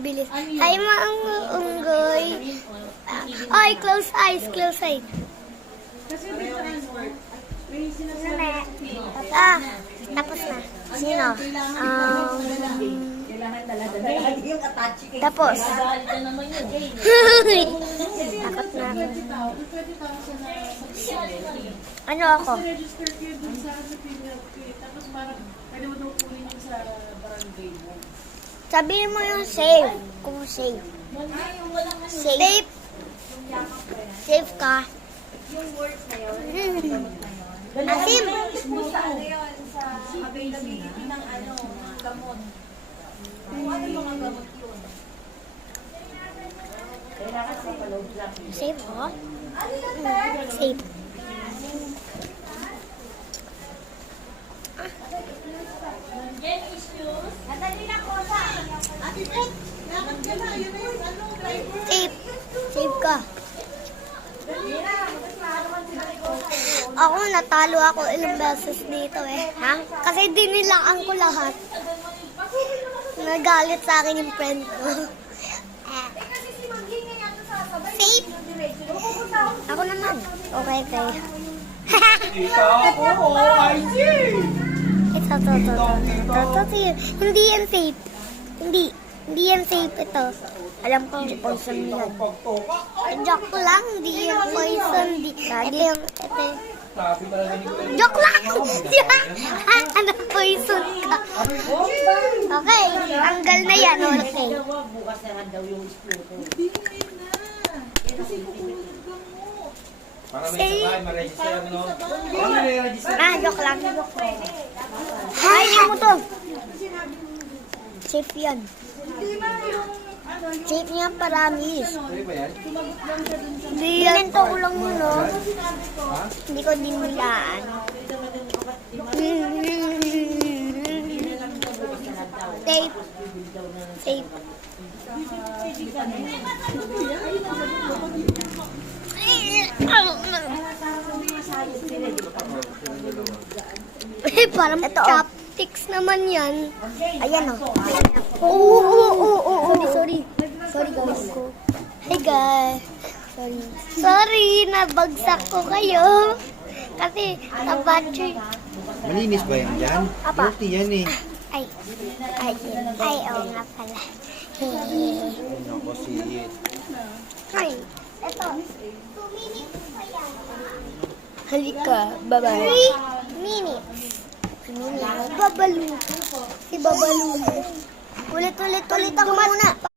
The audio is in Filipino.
Bilis. Hi, mga unggoy. Ay, close eyes, close eyes. Tapos na. Sino? Tapos. Takot na. Ano ako? Sabihin mo yung save. Kung save. Save. Save ka. Yung words na yun. Asim. Sa ano yun? Sa availability ng ano, gamot. Kung ano yung mga gamot yun? Save ko? Save. Save ka. Ako natalo ako ilang beses dito eh. Ha? Kasi dinilaan ko lahat. Nagalit sa akin yung friend ko. Save. Ako naman. Okay, okay. Hindi yan safe. Hindi yan safe ito. Alam ko, poison yan. Joke lang, hindi yan poison. Ito yung, joke lang! Ano, poison ka? Okay, tanggal na yan. Okay. Bukas na daw yung spluto. Para may supply, ma-register mo, no? Ano may-register? Joke lang. Ayaw mo to. Safe yan. Safe niya paramis. Pwede ba yan? Hindi yan. Ito ko lang muna. Hindi ko dinilaan. Safe. Safe. Parang chopsticks naman yan. Ayan o. Sorry guys. Hey guys. Sorry, nabagsak ko kayo. Kasi sa battery. Malinis ba yan dyan? Apa? Dirty yan eh. Ay, oo nga pala. Nako, siit. Ay, eto. 2 minutes pa yan. Halika, bye-bye. 3 minutes. Babalu. Si Babalu. Ulit ako muna.